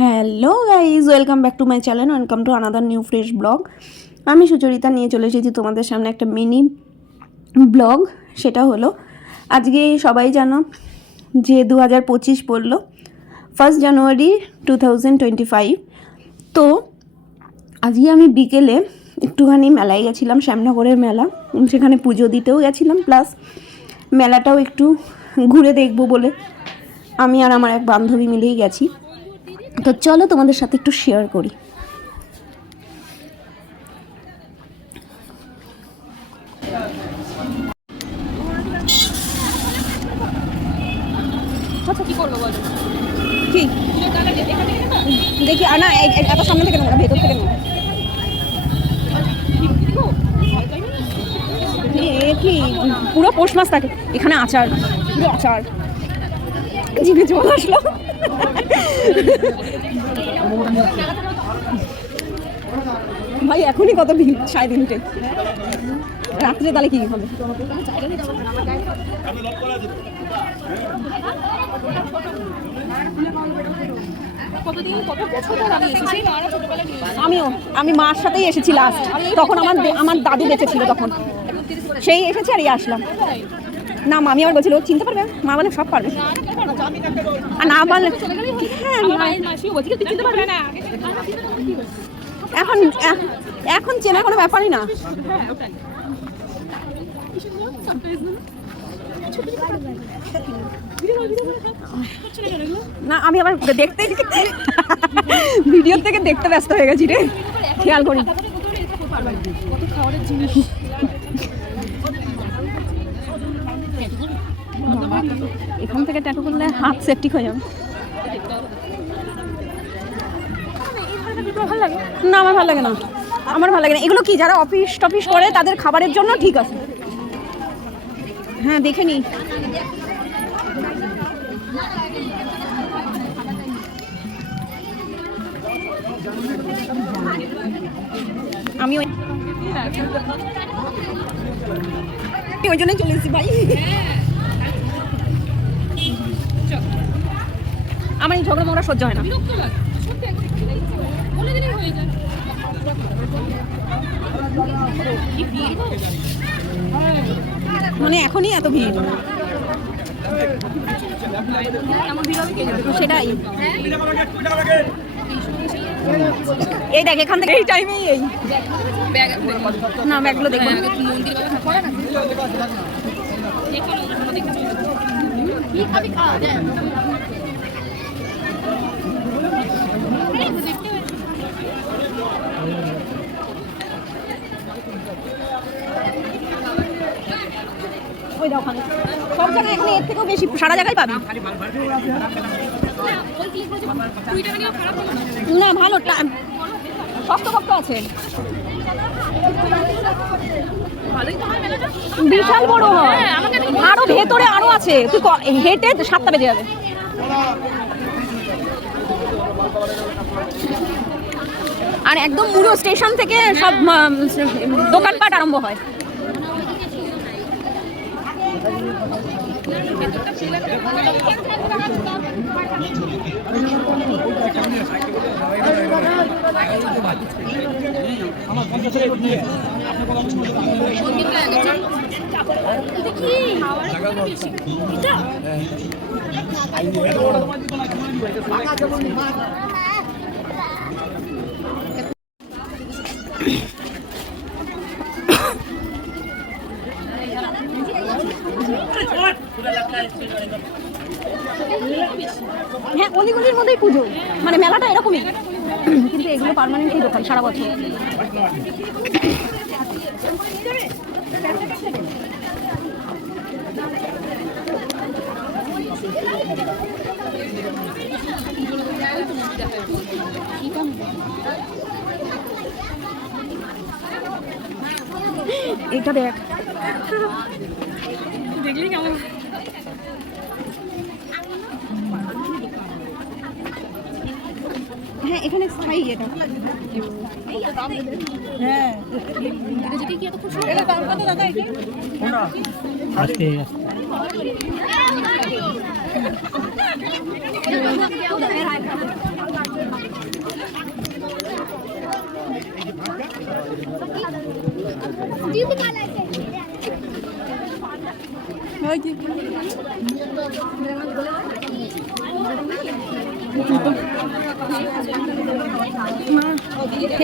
Hello guys welcome back to my channel welcome to another new fresh blog আমি সুচরিতা নিয়ে চলে এসেছি তোমাদের সামনে একটা মিনি ব্লগ সেটা হলো, আজকে সবাই জানো যে দু হাজার পঁচিশ পড়ল first January two thousand twenty five তো আজকে আমি বিকেলে একটুখানি মেলায় গেছিলাম, শ্যামনগরের মেলা, সেখানে পুজো দিতেও গেছিলাম প্লাস মেলাটাও একটু ঘুরে দেখব বলে আমি আর আমার এক বান্ধবী মিলেই গেছি। তো চলো তোমাদের সাথে একটু শেয়ার করি। কি? দেখি না এত সামনে থেকে নেব না ভেতর থেকে নেব কি? পুরো পৌষ মাছ থাকে এখানে আচার পুরো আচার। জিভে জল আসলো। ভাই, এখনই কত ভিড় সাড়ে তিনটে। রাত্রে তাহলে কি হবে। আমিও। আমি মার সাথেই এসেছি লাস্ট তখন আমার আমার দাদু বেঁচে ছিল তখন। সেই এসেছে আর আসলাম। না মামি আবার বলছিল "ও চিনতে পারবে? মা বলে সব পারবে। আর না বললে হ্যাঁ এখন এখন চেনা কোনো ব্যাপারই না। না আমি আবার দেখতে ভিডিও থেকে দেখতে ব্যস্ত হয়ে গেছি রে। খেয়াল করি জিনিস এখান থেকে ট্যাটু করলে হাত সেফটি হয়ে যাবে। না, আমার ভালো লাগে না। আমার ভালো লাগে না। এগুলো কি, যারা অফিস টফিস করে, তাদের খাবারের জন্য ঠিক আছে? হ্যাঁ দেখে নি আমি ওই ওই জন্যই চলে এসেছি ভাই। আমার এই ঝগড়া মগড়া সহ্য হয় না। মানে এখনই এত ভিড়? সেটাই। এই দেখ এখান থেকে এই টাইমেই এই। না ব্যাগগুলো দেখো হ্যাঁ, মন্দির বাবা পড়ে না দেখো না, দেখো। কি খাবি খা, দেখ। ওই দাও ওখানে সব জায়গায় এখন এর থেকেও বেশি সারা জায়গায় পাবি না। ভালো শক্ত শক্ত আছে। বিশাল বড় হয় আরও ভেতরে আরও আছে তুই হেঁটে সাতটা বেজে যাবে আর একদম পুরো স্টেশন থেকে সব দোকানপাট আরম্ভ হয় মন্দিরটা আগে চল। এটা কি? খাওয়ার বেশি। এটা? হ্যাঁ অলিগলির মধ্যেই পুজো মানে মেলাটা এরকমই এগুলো দোকান সারা বছর। এটা দেখ। দেখলি কেমন? এখানে স্থায়ী এটা হ্যাঁ Okay.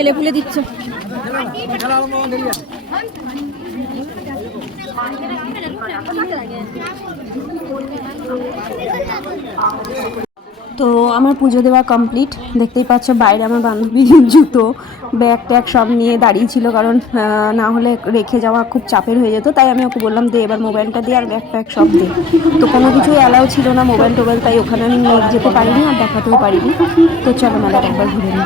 যদি কি এতক্ষণ শুনে এটা দাম কত দাদা এটা আস্তে ফেলে ফুলে দিচ্ছে তো আমার পুজো দেওয়া কমপ্লিট দেখতেই পাচ্ছ বাইরে আমার বান্ধবী জুতো ব্যাগ ট্যাগ সব নিয়ে দাঁড়িয়ে ছিল কারণ না হলে রেখে যাওয়া খুব চাপের হয়ে যেত। তাই আমি ওকে বললাম, দে, এবার মোবাইলটা দিয়ে আর ব্যাগ ট্যাগ সব দে। তো কোনো কিছুই অ্যালাউ ছিল না মোবাইল টোবাইল, তাই ওখানে আমি নিয়ে যেতে পারিনি আর দেখাতেও পারিনি। তো চলো মেলাটা একবার ঘুরে নিই।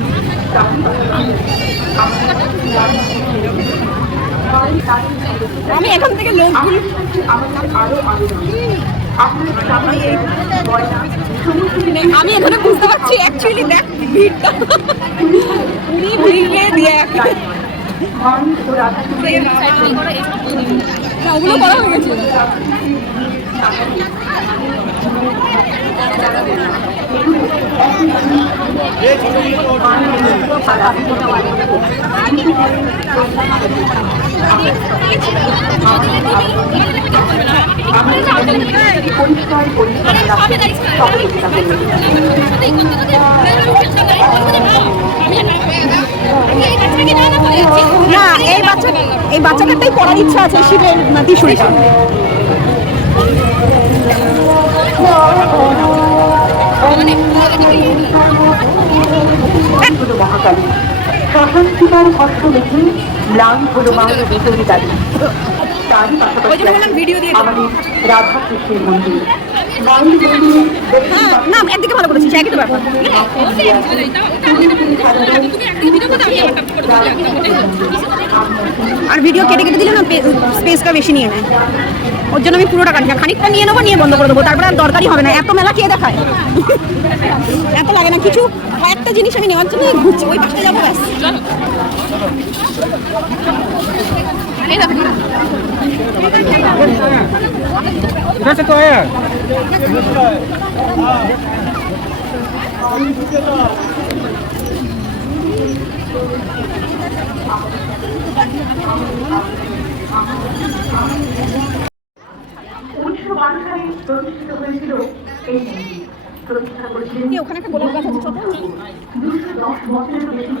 আমি এখান থেকে লোকগুলো আমি এখানে বুঝতে পারছি অ্যাকচুয়ালি দেখ, ভিড়টা। উনি ভিড়ে দিয়ে ওগুলো করা হয়ে না এই বাচ্চা এই বাচ্চাটাই পড়ার ইচ্ছা আছে শিবের নাতি শুরিটা মহাকালী সশস্তিকার হস্ত লেখে ম্লান হলো ভেতরে দাঁড়িয়ে তারই পাশাপাশি। আমাদের রাধা কৃষ্ণের মন্দির হ্যাঁ, না একদিকে ভালো করেছিস একই তো ব্যাপার। আর ভিডিও কেটে কেটে দিলে না স্পেসটা বেশি নিয়ে নেয়। ওর জন্য আমি পুরোটা টাকা নিয়ে খানিকটা নিয়ে নেব, নিয়ে বন্ধ করে দেবো, তারপরে আর দরকারই হবে না, এত মেলা কে দেখায়? এত লাগে না, কিছু একটা জিনিস আমি নেওয়ার জন্য ঘুরছি, ওই পাশে যাব, ব্যাস। তো উনিশশো বারো সালে প্রতিষ্ঠিত হয়েছিল এই দুশো দশ বছরেরও বেশি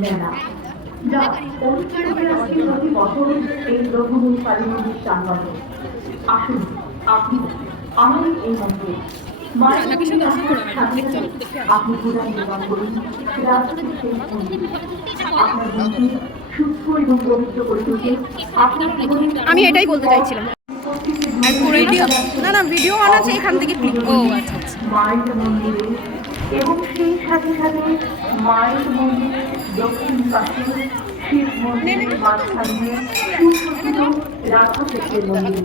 মেলা যা অনুষ্ঠিত প্রতি বছর এই ব্রহ্মমূল কালী মন্দির আসুন আপনি আমাদের এই মন্দিরে আপনি নির্মাণ করুন সুস্থ এবং পবিত্র করে তুলতে আমি এটাই বলতে চাইছিলাম ভিডিও না না ভিডিও অন আছে এখান থেকে ক্লিক ও আচ্ছা আচ্ছা মায়ের মন্দিরে এবং সেই সাথে সাথে মায়ের মন্দিরের দক্ষিণ পাশে শিব মন্দিরের মাঝখানে সুসজ্জিত রাধাকৃষ্ণের মন্দির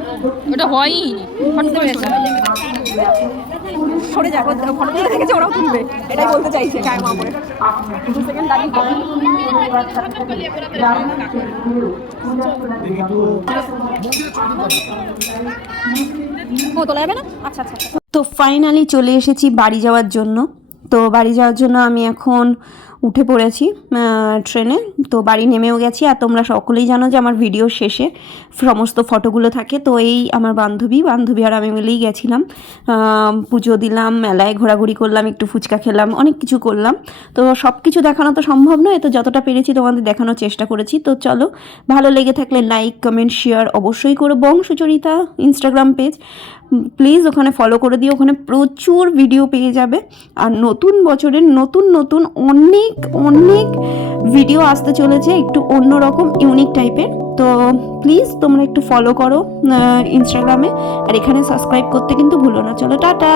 ওটা হয়ই ফটো সরে যাক ফটো দিয়ে দেখেছে ওরাও তুলবে। এটাই বলতে চাইছে। কায়মা করে দু সেকেন্ড দাঁড়িয়ে ও তোলা যাবে না? আচ্ছা আচ্ছা তো ফাইনালি চলে এসেছি বাড়ি যাওয়ার জন্য। তো বাড়ি যাওয়ার জন্য আমি এখন উঠে পড়েছি ট্রেনে। তো বাড়ি নেমেও গেছি আর তোমরা সকলেই জানো যে আমার ভিডিও শেষে সমস্ত ফটোগুলো থাকে। তো এই আমার বান্ধবী বান্ধবী আর আমি মিলেই গেছিলাম। পুজো দিলাম, মেলায় ঘোরাঘুরি করলাম, একটু ফুচকা খেলাম, অনেক কিছু করলাম। তো সব কিছু দেখানো তো সম্ভব নয়, তো যতটা পেরেছি তোমাদের দেখানোর চেষ্টা করেছি। তো চলো, ভালো লেগে থাকলে লাইক কমেন্ট শেয়ার অবশ্যই করো। বংশচরিতা ইনস্টাগ্রাম পেজ প্লিজ ওখানে ফলো করে দিও, ওখানে প্রচুর ভিডিও পেয়ে যাবে। আর নতুন বছরের নতুন নতুন অনেক অনেক ভিডিও আসতে চলেছে, একটু অন্যরকম ইউনিক টাইপের তো প্লিজ তোমরা একটু ফলো করো ইনস্টাগ্রামে আর এখানে সাবস্ক্রাইব করতে কিন্তু ভুলো না। চলো, টাটা!